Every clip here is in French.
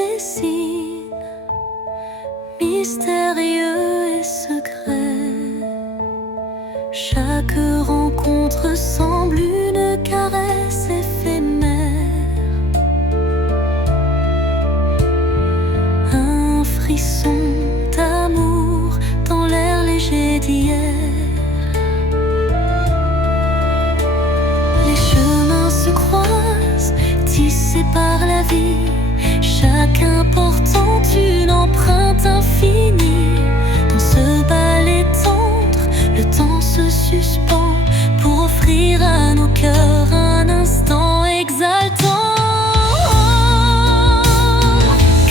ces signes mystérieux et secrets. Chaque rencontre semble une caresse éphémère, un frisson d'amour dans l'air léger d'hier. Les chemins se croisent, tissés par la vie, chacun portant une empreinte infinie. Dans ce ballet tendre, le temps se suspend pour offrir à nos cœurs un instant exaltant.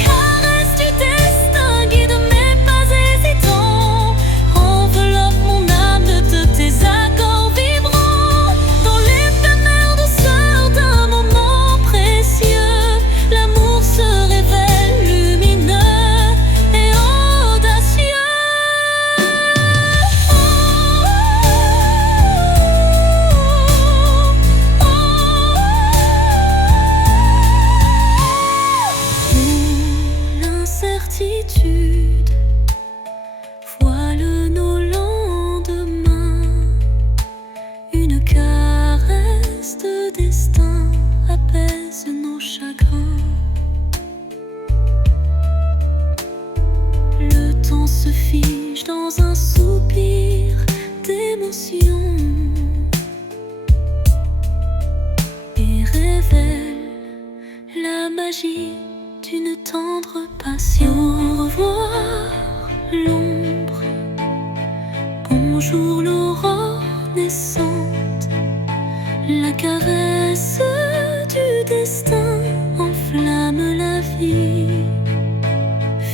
Caresse du destin, guide mes pas hésitants, enveloppe mon âme de tes accords vibrants. Dans l'éphémère douceur d'un moment précieux, l'amour se révèle lumineux et audacieux. Où l'incertitude voile nos lendemains, une caresse de destin apaise nos chagrins. Le temps se fige dans un soupir d'émotion et révèle la magie d'une tendre passion. Au revoir l'ombre, bonjour l'aurore naissante. La caresse du destin enflamme la vie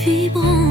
vibrante.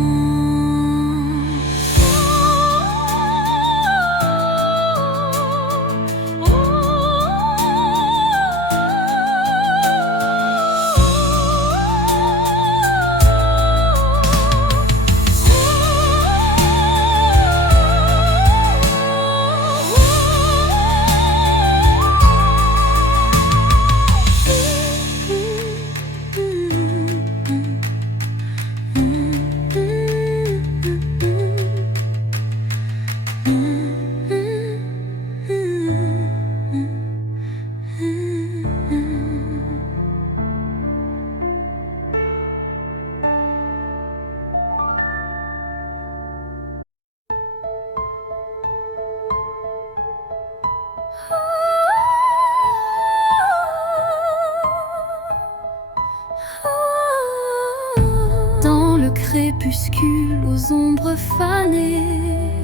Dans le crépuscule aux ombres fanées,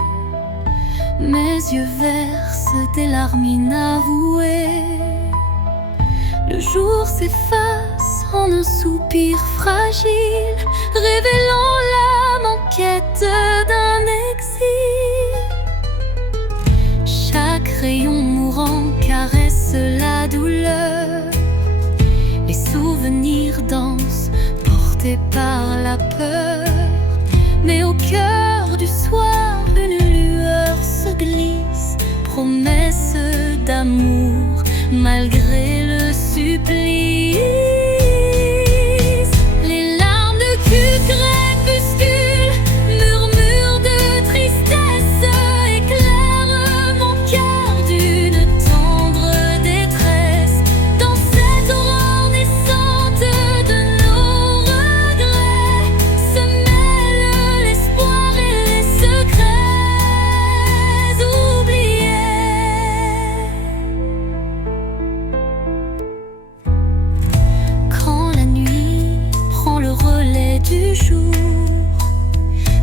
mes yeux versent des larmes inavouées. Le jour s'efface en un soupir fragile, révélant l'âme en quête d'un exil. Chaque rayon mourant caresse la douleur, les souvenirs dansent portés par la peur. Mais au cœur du soir, une lueur se glisse, promesse d'amour malgré le supplice. Les larmes de crépuscule, murmures de tristesse, éclairent mon cœur d'une tendre détresse. Dans cette aurore naissante de nos regrets se mêlent l'espoir et les secrets oubliés. Quand la nuit prend le relais du jour,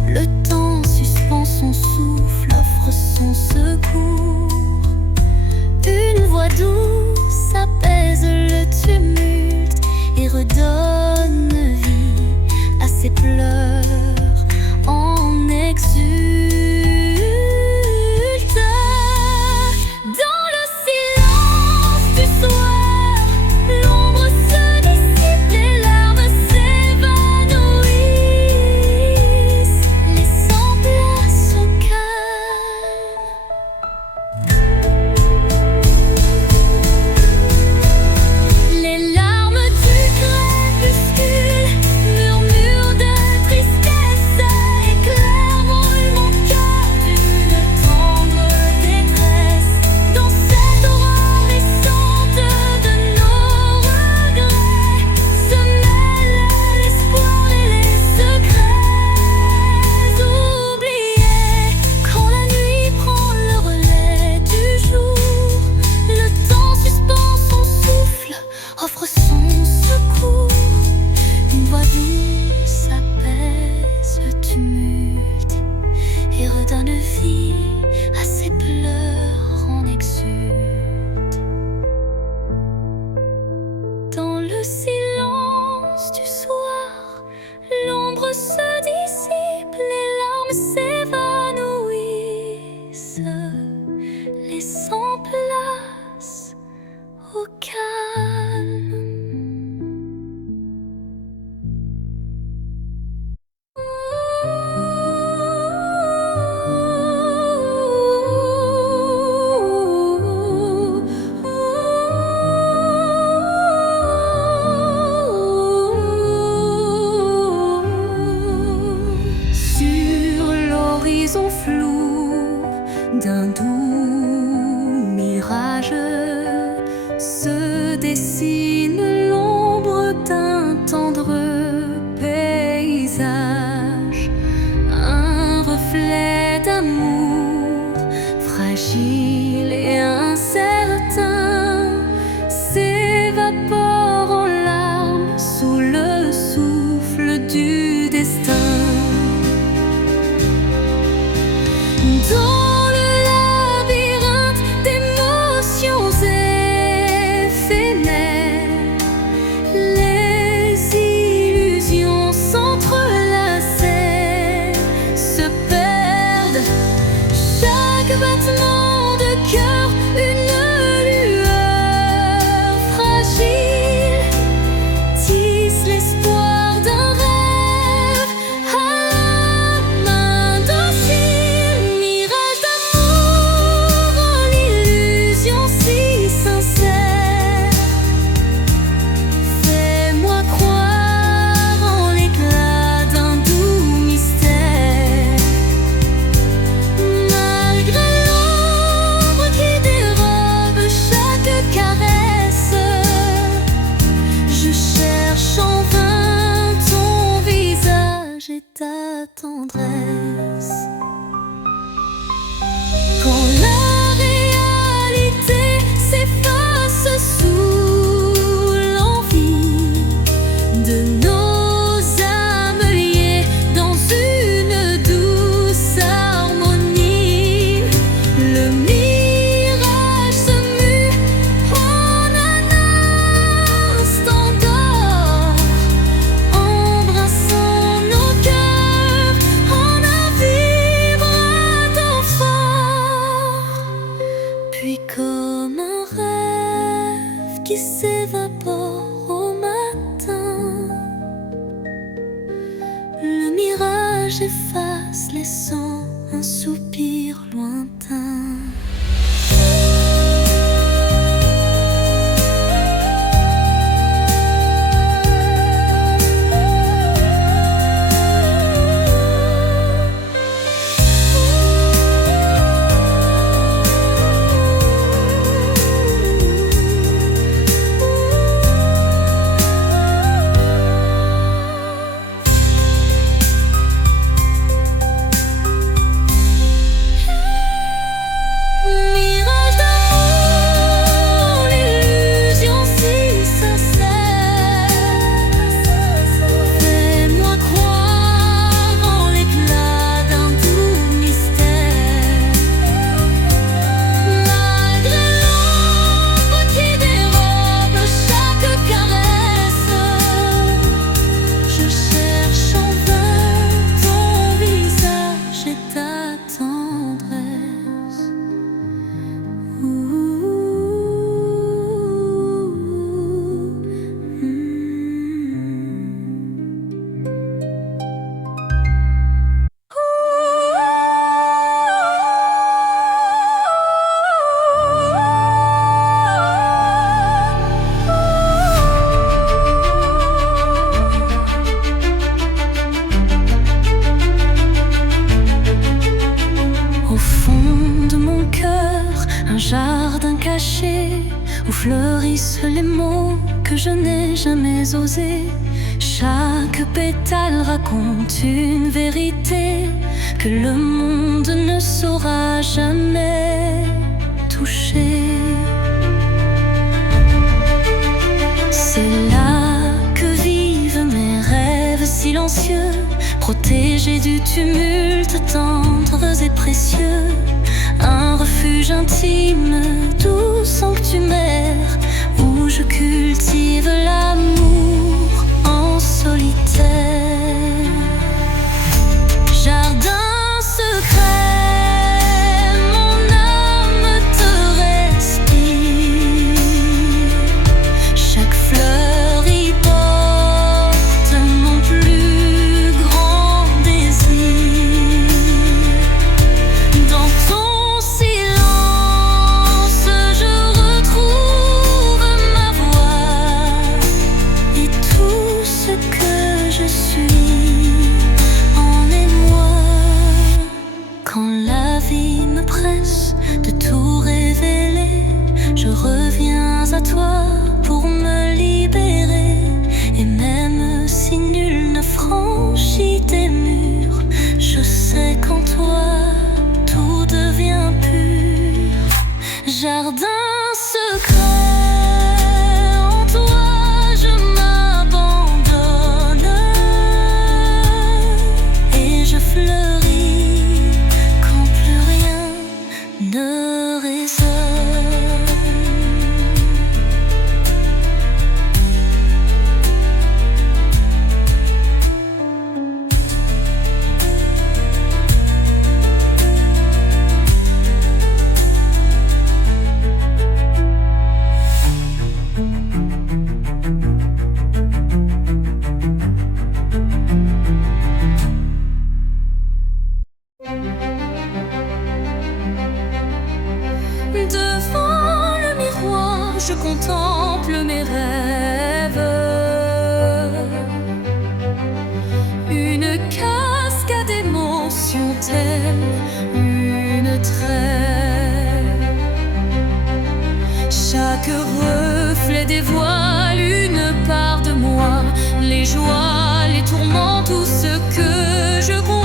le temps suspend son souffle, offre son secours. Une voix douce apaise le tumulte et redonne vie à ses pleurs en exulte. Dans le silence du soir, l'ombre se dissipe, les larmes s'évanouissent, laissant place au calme. Les larmes du ta tendresse. Quand la réalité s'efface sous l'envie de nos âmes liées dans une douce harmonie, le mirage se mue en un instant d'or, embrassant nos cœurs en un vibrato fort. Puis comme un rêve qui s'évapore au matin, le mirage efface, laissant un soupir lointain. Mirage d'amour, l'illusion si sincère, fais-moi croire en l'éclat d'un doux mystère. Malgré l'ombre qui dérobe chaque caresse, je cherche en vain ton visage et ta tendresse. Au fond de mon cœur, un jardin caché où fleurissent les mots que je n'ai jamais osés. Chaque pétale raconte une vérité que le monde ne saura jamais toucher. C'est là que vivent mes rêves silencieux, protégés du tumulte, tendres et précieux. Un refuge intime, doux sanctuaire, où je cultive l'amour en solitaire. Jardin secret, mon âme te respire. Chaque fleur y porte mon plus grand désir. Dans ton silence, je retrouve ma voix et tout ce que je suis en émoi. Quand la vie me presse de tout révéler, je reviens à toi pour me libérer. Et même si nul ne franchit tes murs, je sais qu'en toi tout devient pur. Jardin secret, en toi je m'abandonne et je fleuris quand plus rien ne résonne. Devant le miroir, je contemple mes rêves. Une cascade d'émotions telle une trêve. Chaque reflet dévoile une part de moi, les joies, les tourments, tout ce que je comprends.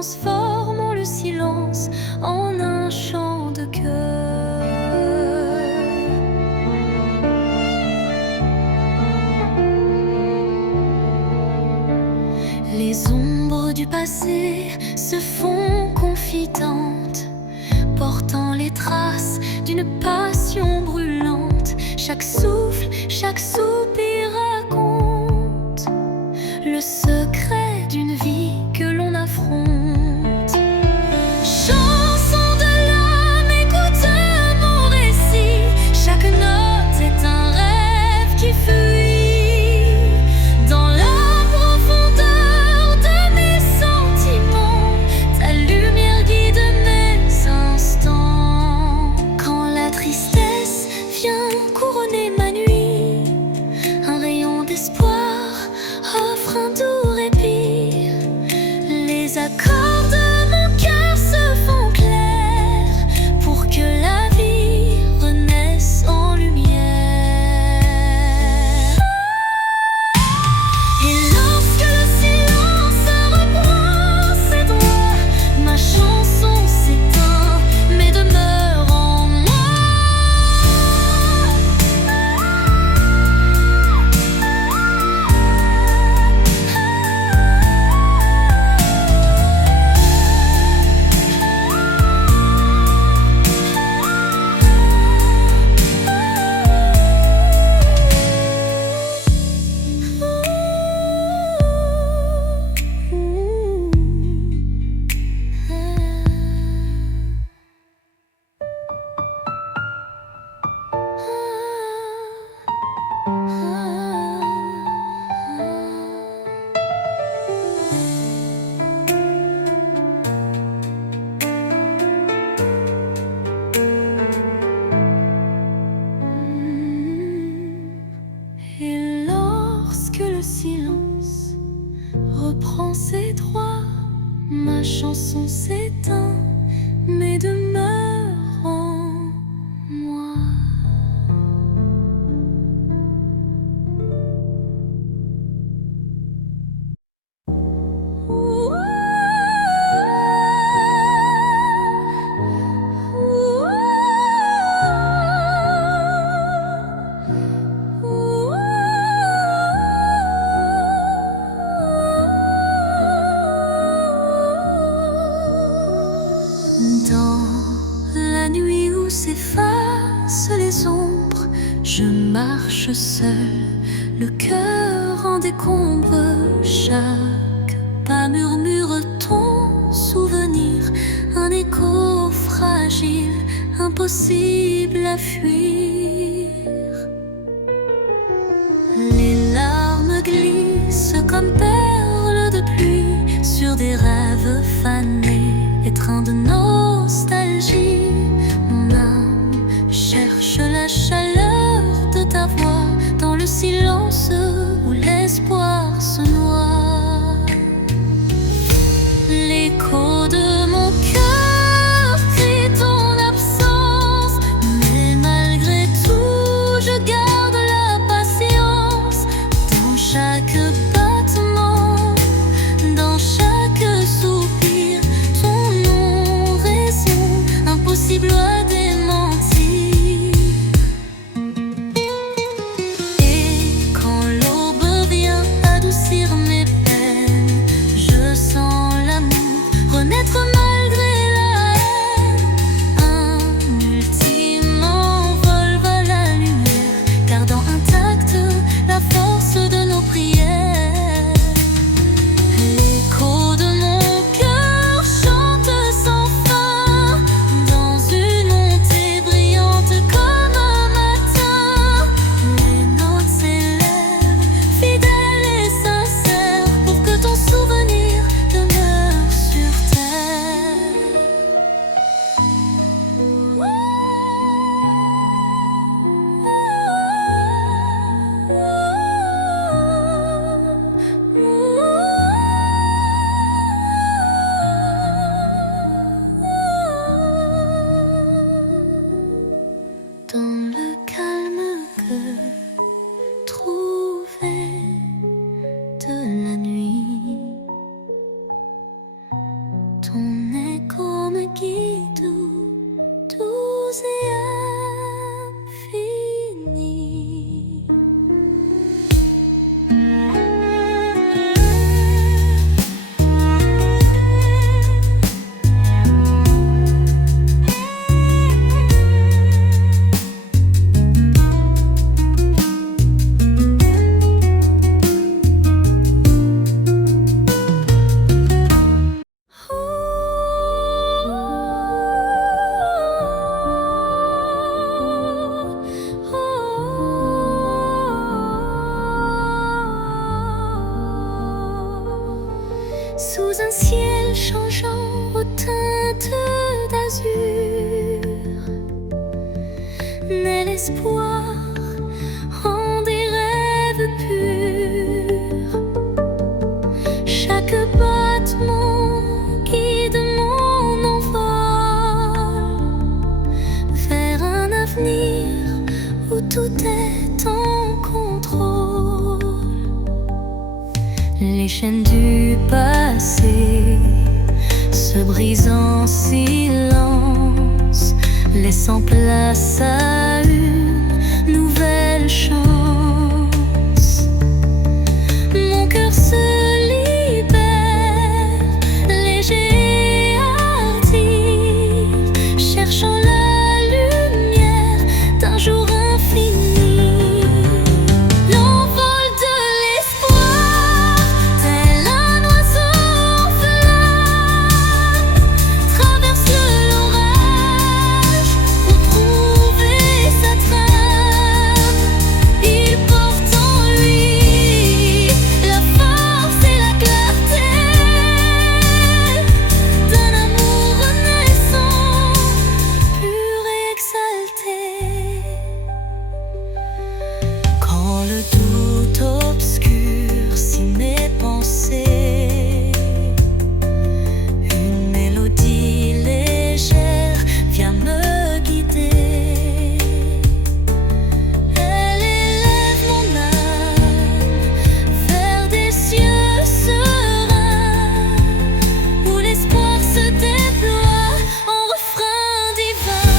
transformons le silence en un chant de cœur. Les ombres du passé se font confidentes, portant les traces d'une passion brûlante. Chaque souffle, chaque soupir raconte le secret d'une vie que l'on affronte. Chanson de l'âme, écoute mon récit. Chaque note est un rêve qui fuit dans la profondeur de mes sentiments. Ta lumière guide mes instants. Quand la tristesse vient couronner ma nuit, un rayon d'espoir offre un doux répit. Les accords de mon cœur se font clairs pour que la vie renaisse en lumière. Et lorsque le silence reprend ses droits, ma chanson s'éteint mais demeure en moi. Et lorsque le silence reprend ses droits, ma chanson s'éteint mais demeure en moi. Dans la nuit où s'effacent les ombres, je marche seul, le cœur en décombre. Chaque pas murmure ton souvenir, un écho fragile, impossible à fuir. Les larmes glissent comme perles de pluie sur des rêves fanés, étreints de nostalgie. Mon âme cherche la chaleur de ta voix dans le silence où l'espoir se noie. L'écho de mon cœur crie ton absence, mais malgré tout je garde la patience. Dans chaque battement, dans chaque soupir, ton nom résonne, impossible à démentir. Et quand l'aube vient adoucir mes peines, je sens l'amour renaître malgré la haine. Un ultime envol vers la lumière, gardant intacte la force de nos prières. sous un ciel changeant aux teintes d'azur, naît l'espoir en des rêves purs. Chaque battement guide mon envol vers un avenir où tout est en contrôle. Les chaînes du passé se brisent en silence, laissant place à une nouvelle chance. Mon cœur se libère, léger et hardi, cherchant la lumière d'un jour infini. L'envol de l'espoir, tel un oiseau en flamme, traverse l'orage pour trouver sa trame. Il porte en lui la force et la clarté d'un amour renaissant, pur et exalté. Quand le doute obscurcit mes pensées, une mélodie légère vient me guider. Elle élève mon âme vers des cieux sereins, où l'espoir se déploie en refrain divin.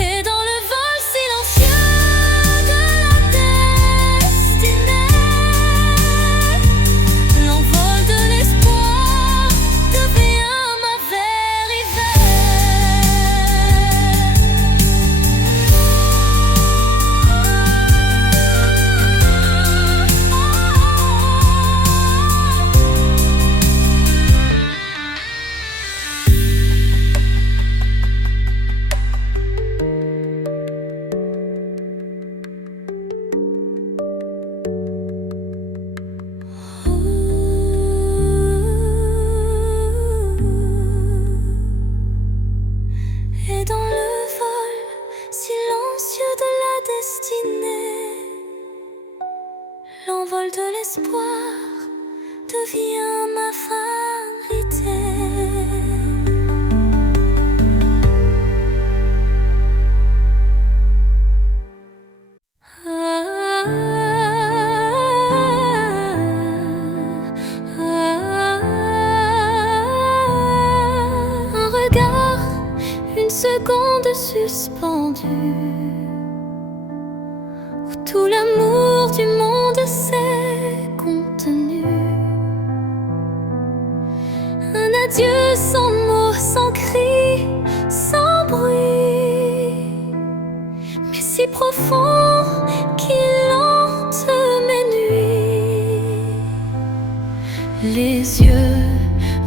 Et dans le vol silencieux de la destinée, l'envol de l'espoir devient ma vérité. Et dans le vol silencieux de la destinée, l'envol de l'espoir devient ma vérité. Un regard, une seconde suspendue, où tout l'amour du monde s'est contenu. Un adieu sans mots, sans cri, sans bruit, mais si profond qu'il hante mes nuits. Les yeux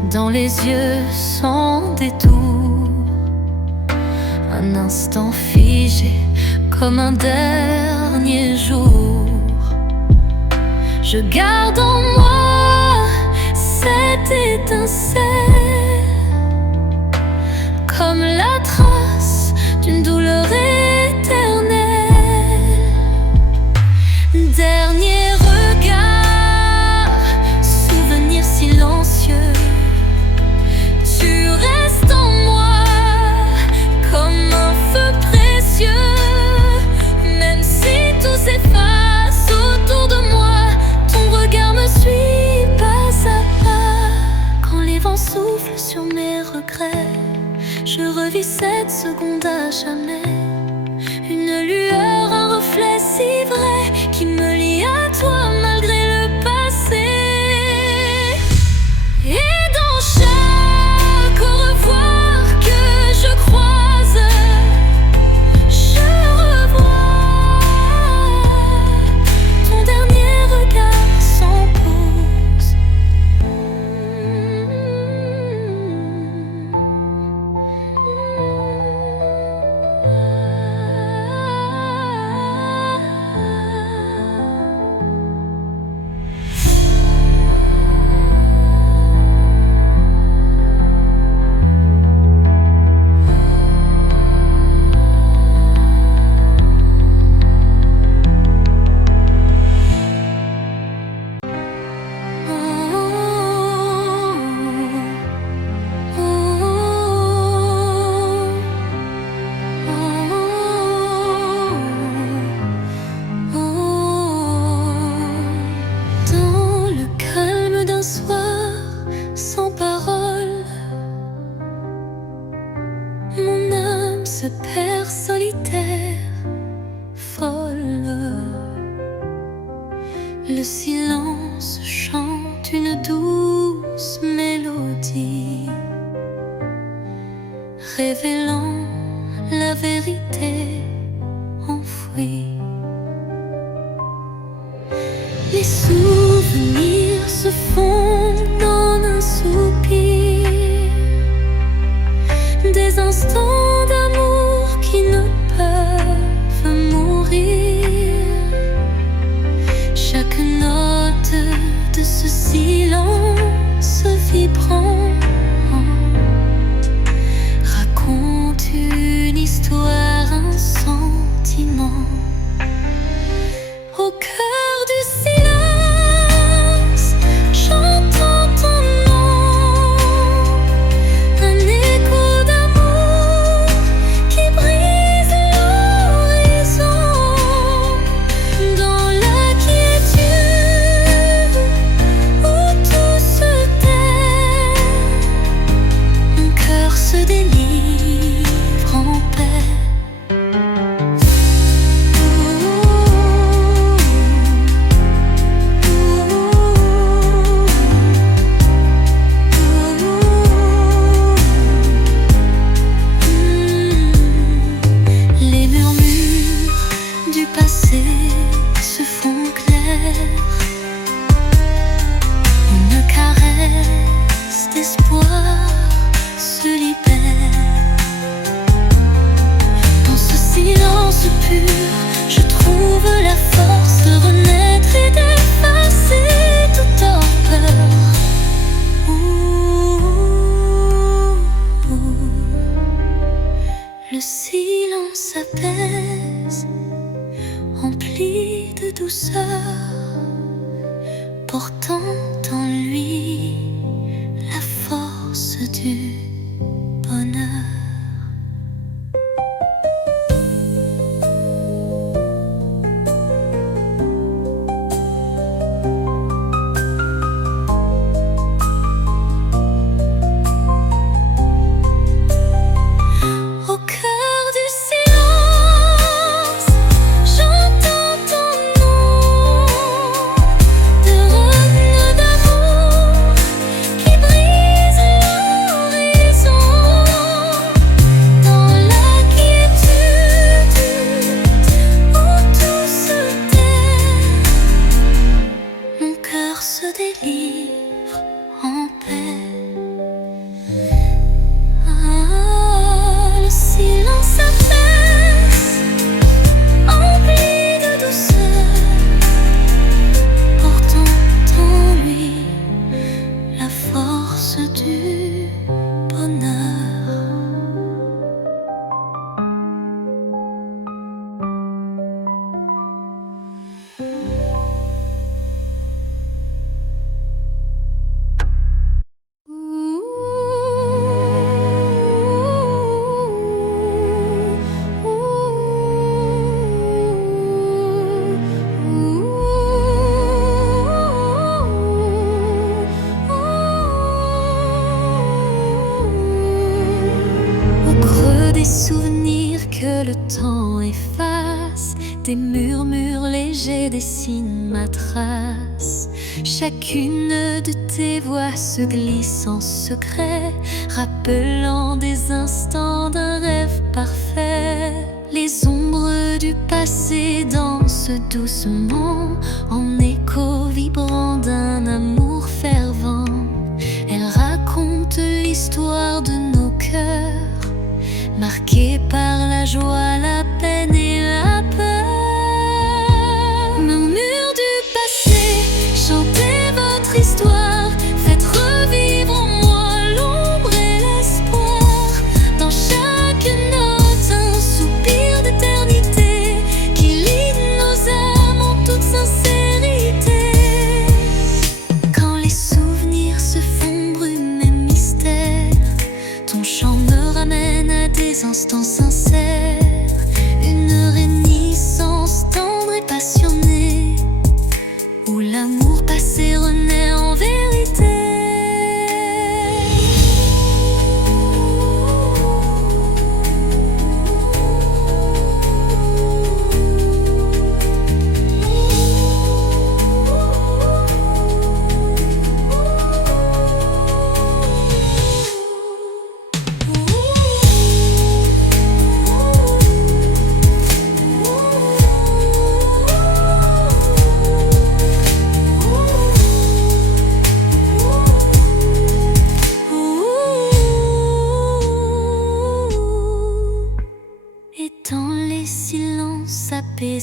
dans les yeux sans détour, un instant figé comme un dernier jour. Je garde en moi cette étincelle, comme la trace d'une douleur éternelle. Dernier regard, souvenir silencieux, tu restes en moi comme un feu précieux. Même si tout s'efface autour de moi, ton regard me suit pas à pas. Quand les vents soufflent Le silence chante une douce mélodie, révélant la vérité enfouie. Les souvenirs se fondent en un soupir, des instants d'amour qui ne peuvent mourir. Chaque note de ce silence vibrant raconte une histoire, un sentiment. Au cœur du silence, j'entends ton nom, un écho d'amour qui brise l'horizon. Dans la quiétude où tout se tait, mon cœur se délivre en paix. Les murmures du passé se font clairs, une caresse d'espoir se libère. Dans ce silence pur, je trouve la force de renaître et d'effacer toute torpeur. Le silence apaise, rempli de douceur, portant en lui la force du bonheur. Au cœur du silence, j'entends ton nom, de rênes d'amour qui brise l'horizon. Dans la quiétude où tout se tait, mon cœur se délivre en paix. Le silence apaise, empli de douceur, portant en lui la force du bonheur. Au creux des souvenirs que le temps efface, des murmures légers dessinent ma trace. Chacune de tes voix se glisse en secret, rappelant des instants d'un rêve parfait. Les ombres du passé dansent doucement, en écho vibrant d'un amour fervent. Elles racontent l'histoire de nos cœurs, marqués par la joie, la peine et la peur. Murmures du passé, chantez votre histoire, faites revivre en moi l'ombre et l'espoir. Dans chaque note, un soupir d'éternité qui lie nos âmes en toute sincérité.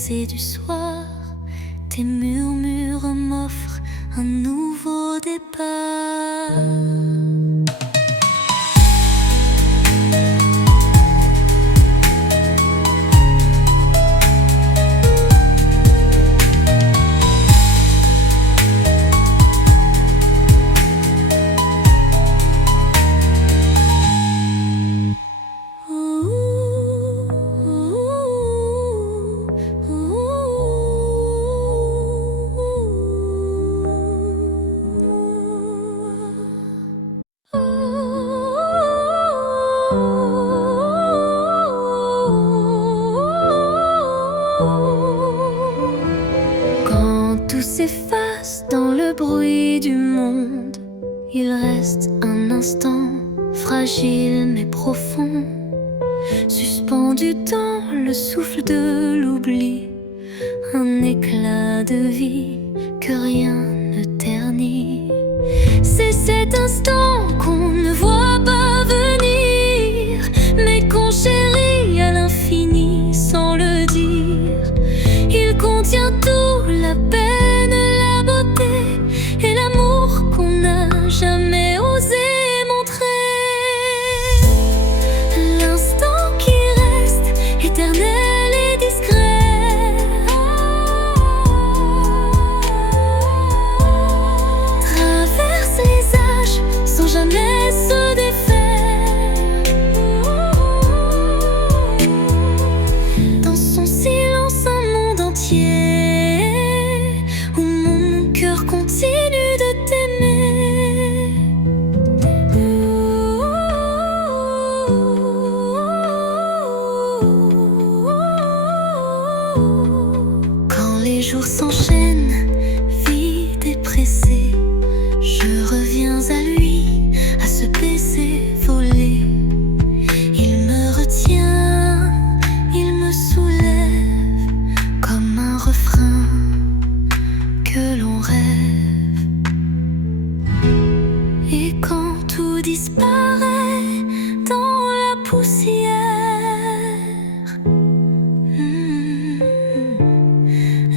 glacée du soir, tes murmures m'offrent un nouveau départ. Quand tout s'efface dans le bruit du monde, il reste un instant fragile mais profond, suspendu dans le souffle de l'oubli, un éclat de vie que rien ne ternit. C'est cet instant qu'on ne voit pas venir, mais qu'on chérit à l'infini sans le dire. Il contient tout, la peine, la beauté et l'amour qu'on n'a jamais osé montrer. L'instant qui reste éternel et discret, traverse les âges sans jamais se défaire. Dans son silence un monde entier, où mon cœur continue de t'aimer. Quand les jours s'enchaînent, vides et pressés, je reviens à lui, à ce baiser volé. Il me retient, il me soulève, comme un refrain que l'on rêve. Et quand tout disparaît dans la poussière,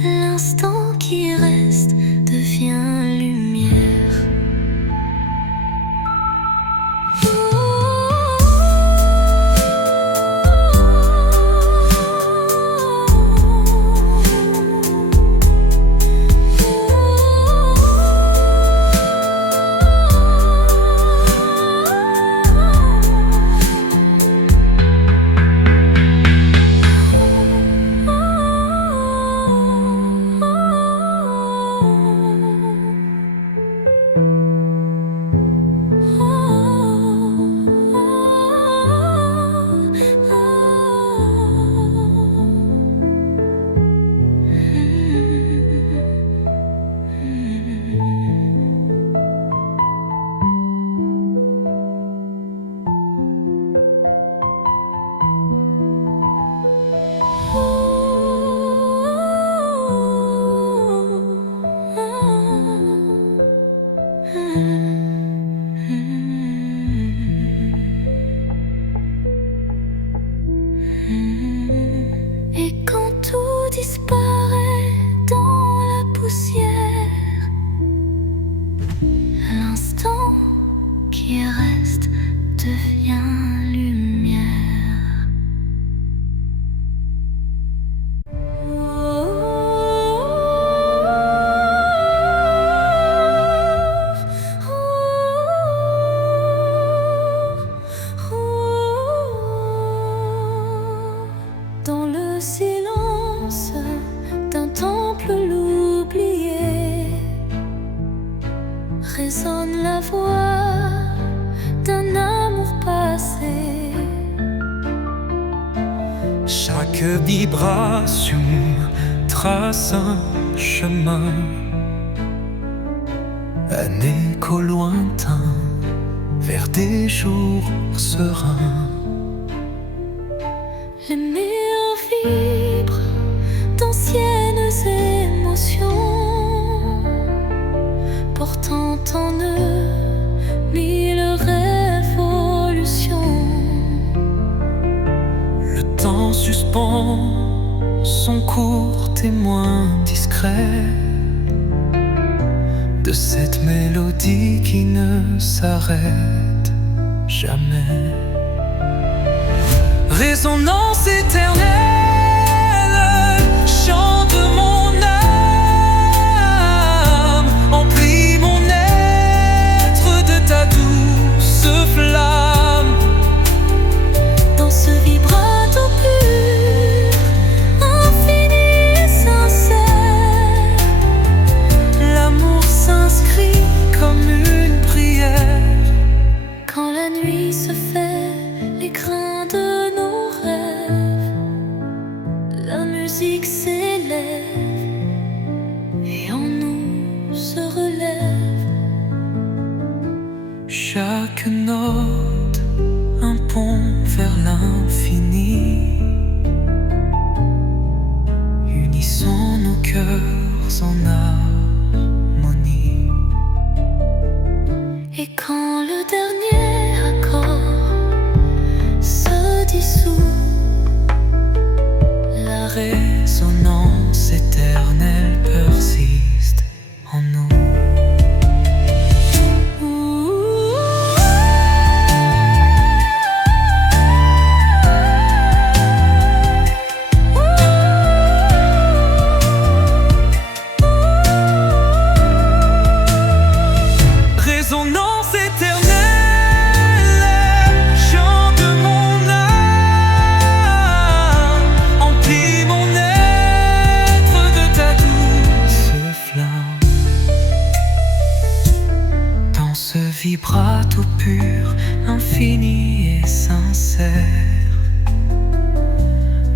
l'instant qui reste devient lumière. Et quand tout disparaît dans la poussière, l'instant qui reste devient lumière. Dans le silence d'un temple l'oublié, résonne la voix d'un amour passé. Chaque vibration trace un chemin, un écho lointain vers des jours sereins. Les murs vibrent d'anciennes émotions, portant en eux mille révolutions. Le temps suspend son court témoin discret de cette mélodie qui ne s'arrête jamais. Résonance éternelle, chante mon âme, emplis mon être de ta douce flamme. Dans ce vibrato pur, infini et sincère, L'amour s'inscrit comme une prière. quand la nuit se fait l'écrin de nos rêves, la musique s'élève et en nous se relève. Chaque note, un pont vers l'infini. Unissons nos cœurs en harmonie. Et quand le dernier accord se dissout, La résonance éternelle persiste en nous. Résonance éternelle, chante mon âme, emplis mon être de ta douce flamme. Dans ce vibrato pur, infini et sincère,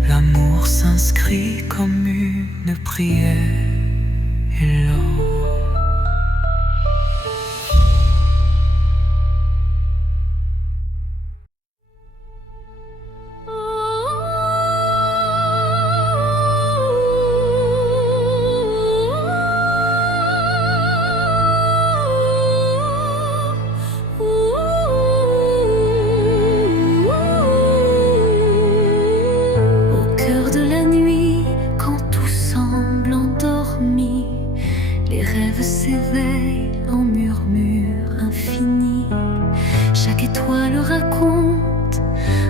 l'amour s'inscrit comme une prière. Hello. Au cœur de la nuit, quand tout semble endormi, les rêves s'éveillent en murmures infinis. Chaque étoile raconte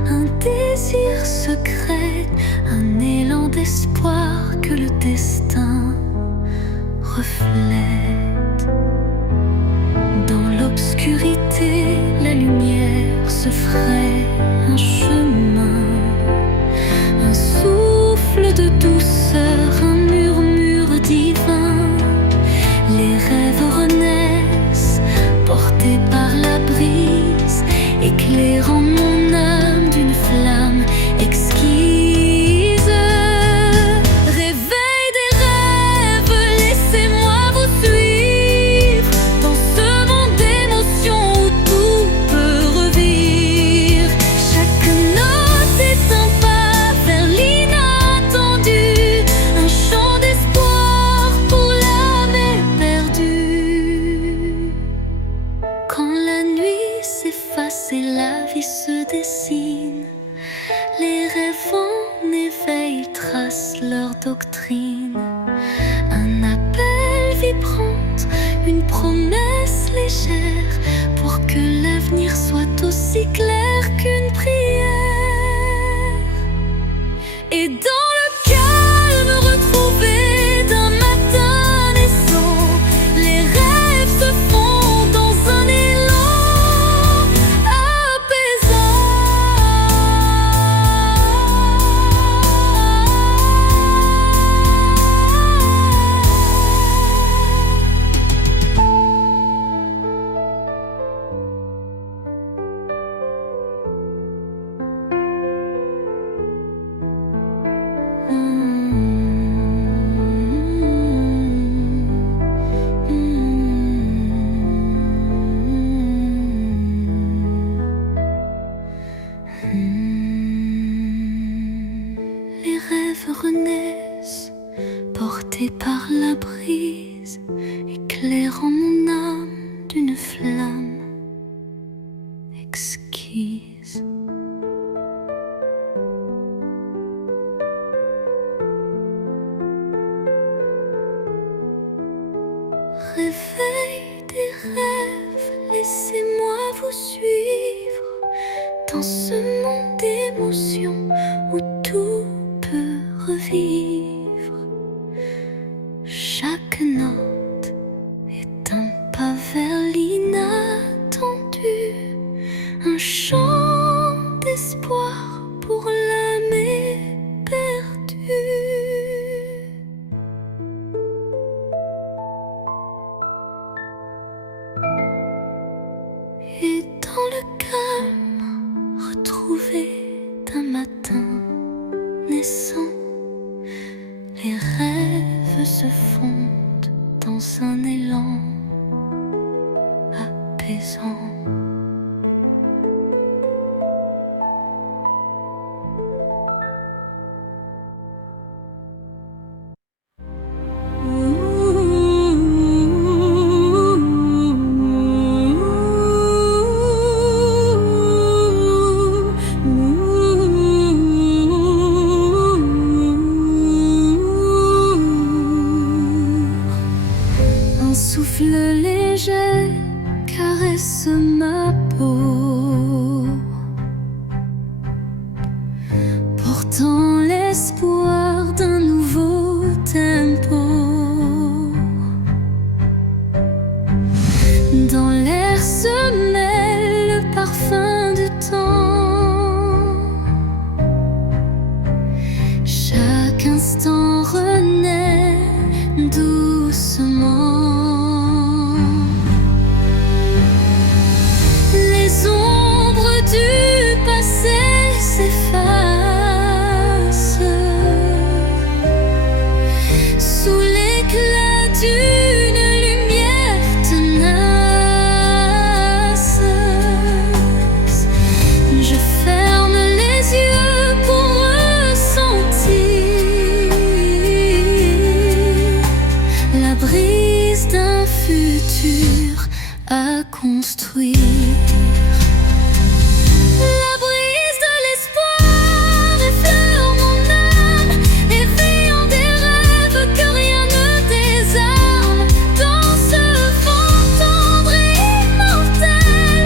un désir secret, un élan d'espoir que le destin reflète. Dans l'obscurité, la lumière se ferait un chemin, un souffle de douceur, un murmure divin. Les rêves renaissent, portés par la brise, éclairant mon âme d'une flamme exquise. Réveil des rêves, laissez-moi vous suivre dans ce monde d'émotions où tout peut revivre. Chaque note est un pas vers l'inattendu, un chant d'espoir pour l'âme éperdue. Quand la nuit s'efface et la vie se dessine, les rêves en éveil tracent leur doctrine. Un appel vibrante, une promesse légère, pour que l'avenir soit aussi clair qu'une prière. Et dans le calme retrouvé d'un matin naissant, les rêves se font dans un élan apaisant. Les rêves renaissent, portés par la brise, éclairant mon âme d'une flamme exquise. Réveil des rêves, laissez-moi vous suivre dans ce monde d'émotions où tout peut revivre. Chaque note est un pas vers l'inattendu, un chant d'espoir pour l'âme éperdue. Et dans le calme retrouvé d'un matin naissant, les rêves se fondent dans un élan apaisant. Un souffle léger caresse ma peau, portant l'espoir d'un nouveau tempo. Dans l'air se mêle le parfum du temps. Chaque instant renaît doucement. Les ombres du passé s'effacent sous l'éclat d'une lumière tenace. Je ferme les yeux pour ressentir la brise d'un futur à construire. La brise de l'espoir effleure mon âme, éveillant des rêves que rien ne désarme. Dans ce vent tendre et immortel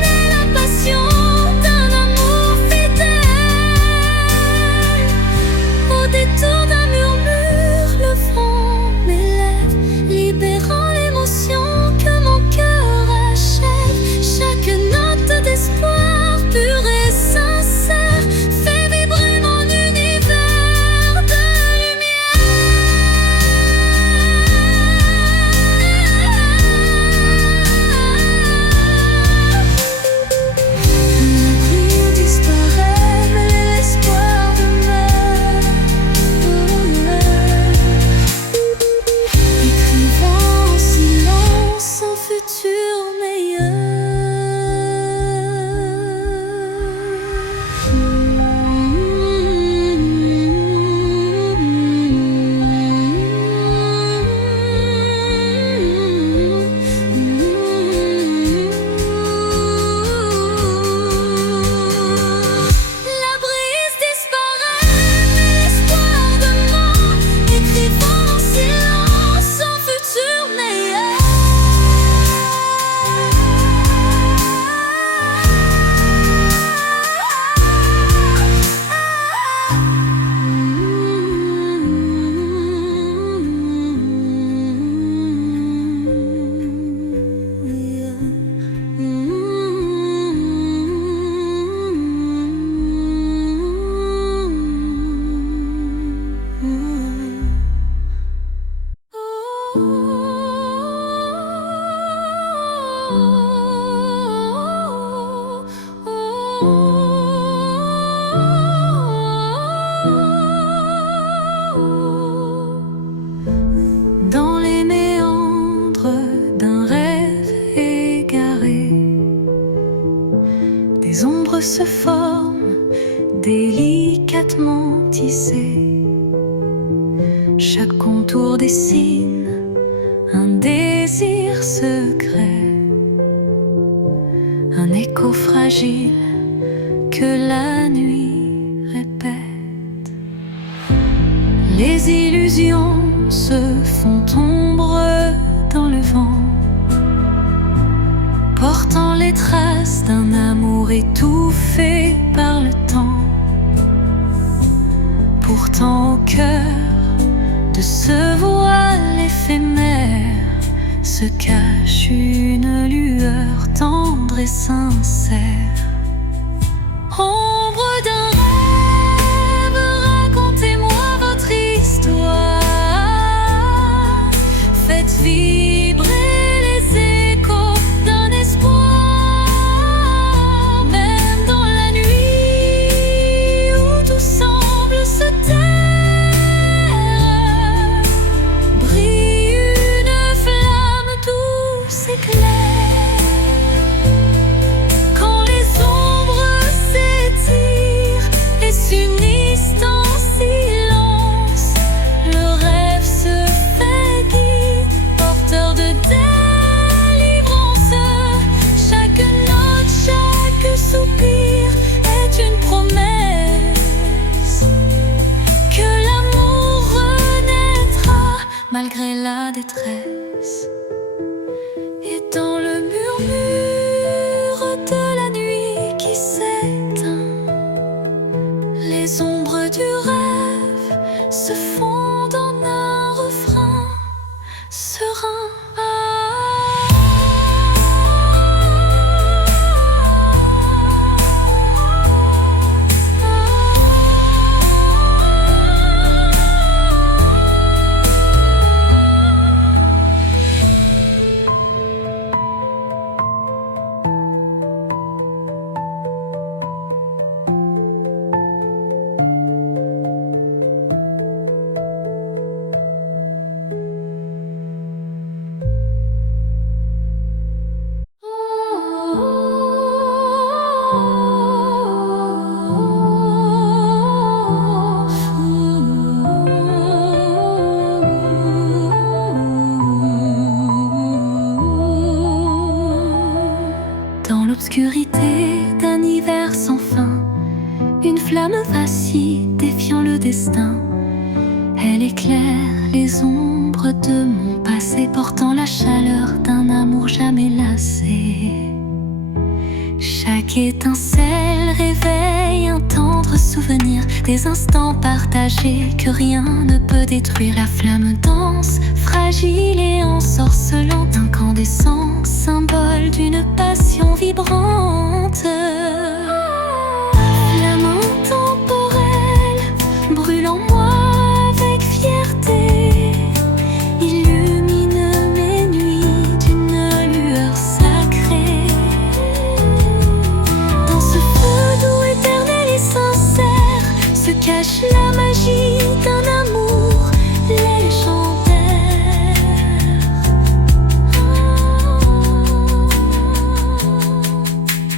naît la passion d'un amour fidèle. Au détour d'un murmure, le vent m'élève, libérant l'émotion que mon cœur achève. Chaque note d'espoir pure et sincère fait vibrer mon univers de lumière. La brume disparaît, mais l'espoir demeure. Écrivant en silence un futur La brise disparaît, mais l'espoir demeure, écrivant en silence un futur meilleur. Dans les méandres d'un rêve égaré, des ombres se forment, délicatement tissées. Chaque contour dessine un désir secret, un écho fragile que la nuit répète. Les illusions se font ombre dans les traces d'un amour étouffé par le temps. Pourtant au cœur de ce voile éphémère se cache une lueur tendre et sincère. Ombre d'un rêve, racontez-moi votre histoire. Faites vibrer les échos d'un espoir. Même dans la nuit où tout semble se taire, brille une flamme douce et claire. S'unissent en silence, le rêve se fait guide, porteur de délivrance. Chaque note, chaque soupir est une promesse que l'amour renaîtra malgré la détresse. Et dans le murmure de la nuit qui s'éteint, les ombres du rêve se fondent en un refrain serein. Dans l'obscurité d'un hiver sans fin, une flamme vacille défiant le destin. Elle éclaire les ombres de mon passé, portant la chaleur d'un amour jamais lassé. Chaque étincelle réveille un tendre souvenir, des instants partagés que rien ne peut détruire. La flamme danse, fragile et ensorcelante, incandescent, symbole d'une passion vibrante. Flamme intemporelle, brûle en moi avec fierté, illumine mes nuits d'une lueur sacrée. Dans ce feu doux, éternel et sincère se cache la magie d'un amour légendaire.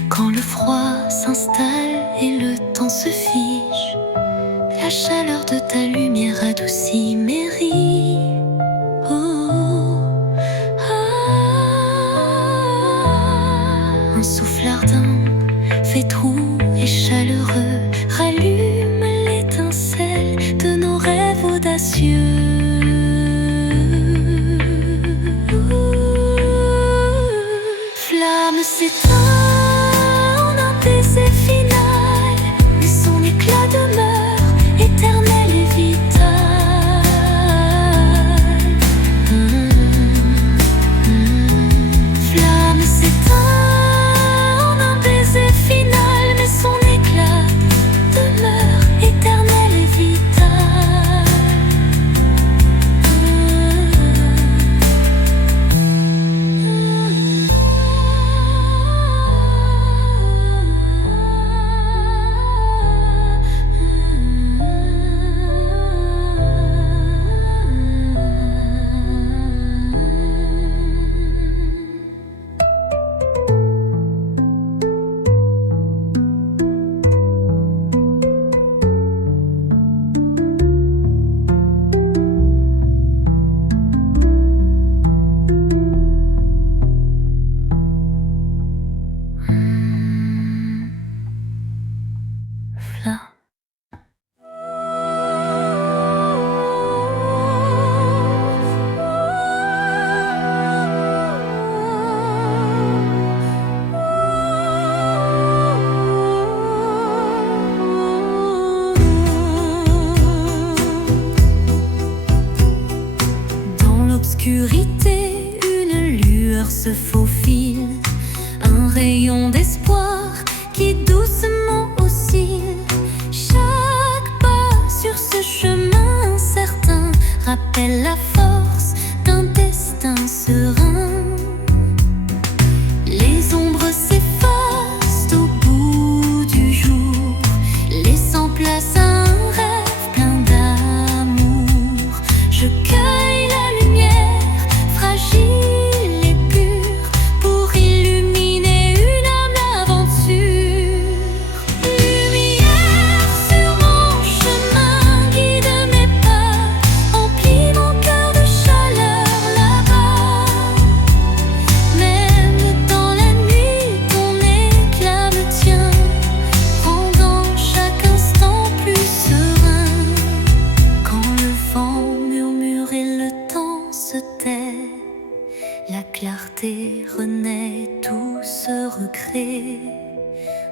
Quand le froid s'installe et le temps se fige, la chaleur de ta lumière adoucit mes rides. Un souffle ardent, fait doux et chaleureux, rallume l'étincelle de nos rêves audacieux. Flamme s'éteint en un baiser final, mais son éclat demeure éternel et vital. Flamme s'éteint en un baiser final, mais son éclat demeure éternel et vital. La clarté renaît, tout se recrée.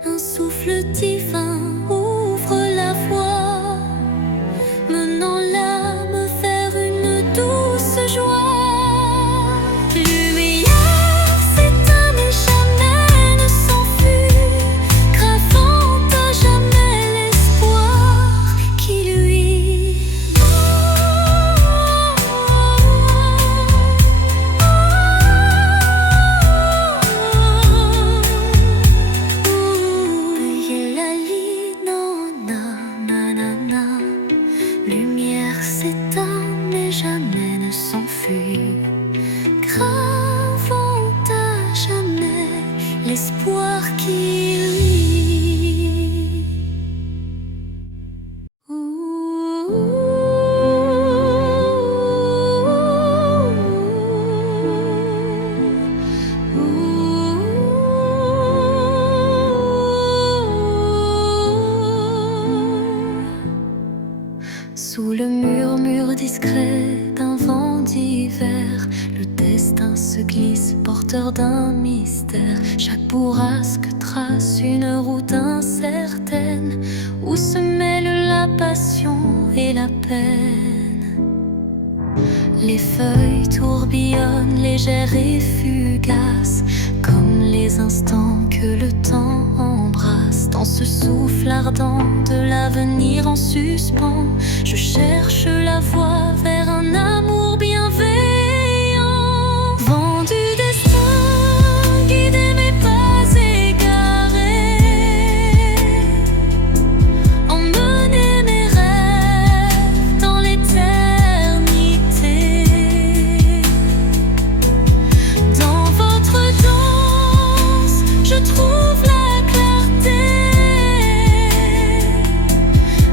Un souffle divin ouvre la voie, menant l'âme vers une douce joie. Lumière s'éteint mais jamais ne s'enfuit, gravant à jamais l'espoir qui luit. Lumière s'éteint mais jamais ne s'enfuit, gravant à jamais l'espoir qui luit. Sous le murmure discret d'un vent d'hiver, le destin se glisse, porteur d'un mystère. Chaque bourrasque trace une route incertaine, où se mêlent la passion et la peine. Les feuilles tourbillonnent, légères et fugaces, comme les instants que le temps embrasse. Dans ce souffle ardent de l'avenir en suspens, je cherche la voie vers un amour bienveillant. Vent du destin, guidez mes pas égarés, emmenez mes rêves dans l'éternité. Dans votre danse, je trouve la clarté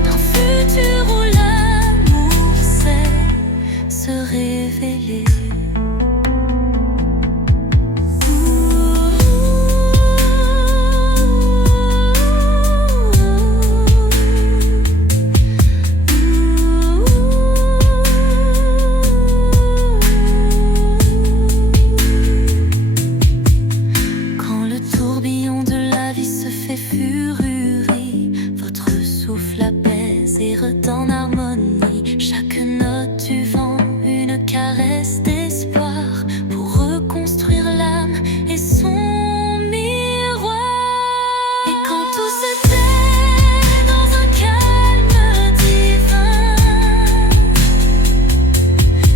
d'un futur où l'amour sait se révéler. Quand le tourbillon de la vie se fait furie, votre souffle apaise et redonne harmonie. Chaque note du vent, une caresse d'espoir, pour reconstruire l'âme et son miroir. Et quand tout se tait dans un calme divin,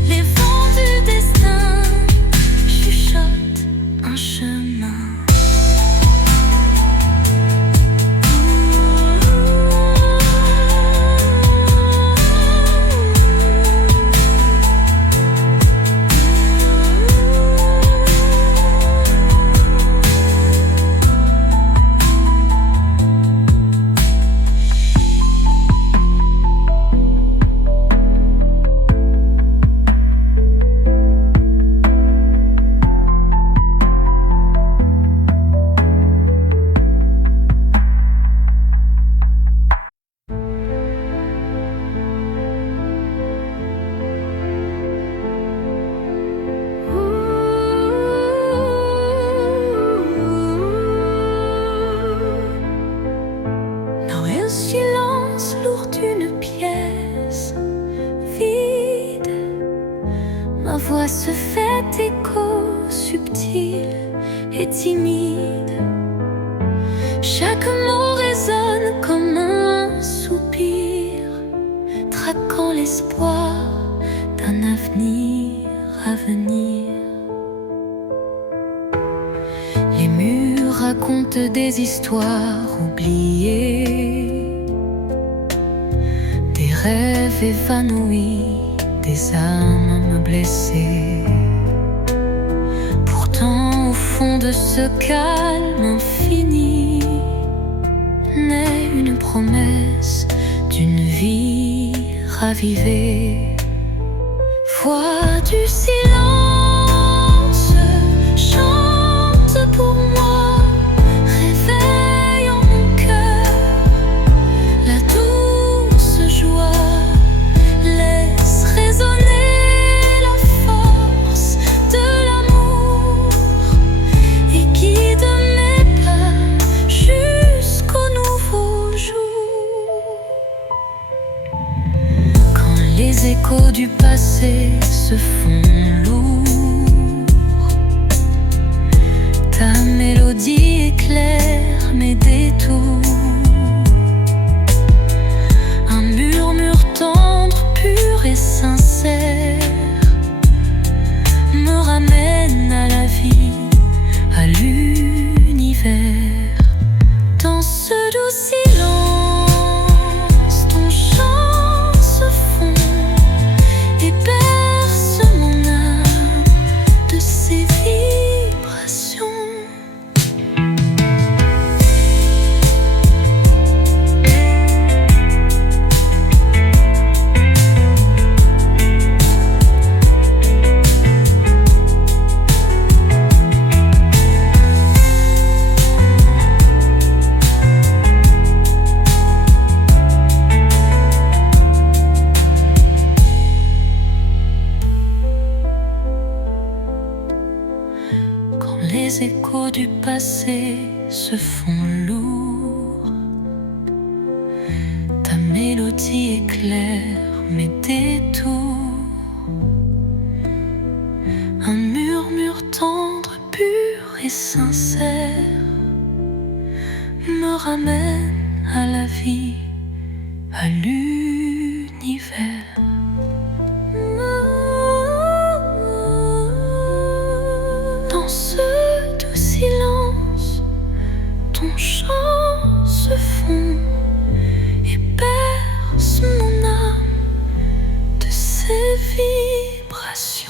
les vents du destin chuchotent un chemin. Dans un silence lourd d'une pièce vide, ma voix se fait écho subtil et timide. Chaque mot résonne comme un soupir, traquant l'espoir d'un avenir à venir. Les murs racontent des histoires oubliées, des rêves évanouis, des âmes blessées. Pourtant, au fond de ce calme infini, naît une promesse d'une vie ravivée. Voix du silence, chante pour moi, réveille en mon cœur la douce joie. Laisse résonner la force de l'amour mes détours. Un murmure tendre, pur et sincère me ramène à la vie, à l'univers. Dans ce doux silence, ton chant se fond et berce mon âme de ses vibrations. Les échos du passé se font lourds. Ta mélodie éclaire mes détours. Un murmure tendre, pur et sincère me ramène à la vie, à l'univers.